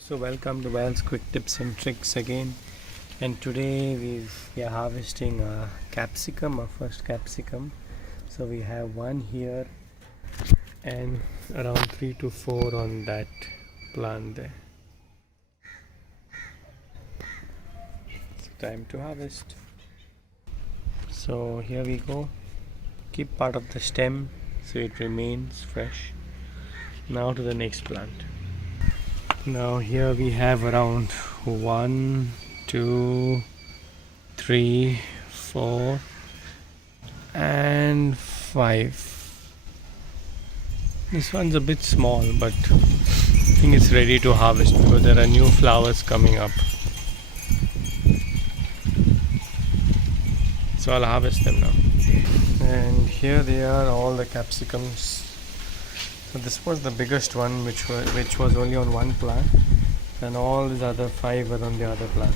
So welcome to Val's Quick Tips and Tricks again, and today we are harvesting capsicum, our first capsicum. So we have one here and around 3 to 4 on that plant there. It's time to harvest. So here we go. Keep part of the stem so it remains fresh. Now to the next plant. Now here we have around 1, 2, 3, 4 and 5. This one's a bit small, but I think it's ready to harvest because there are new flowers coming up. So I'll harvest them now. And here they are, all the capsicums. So this was the biggest one, which was only on one plant, and all these other 5 were on the other plant.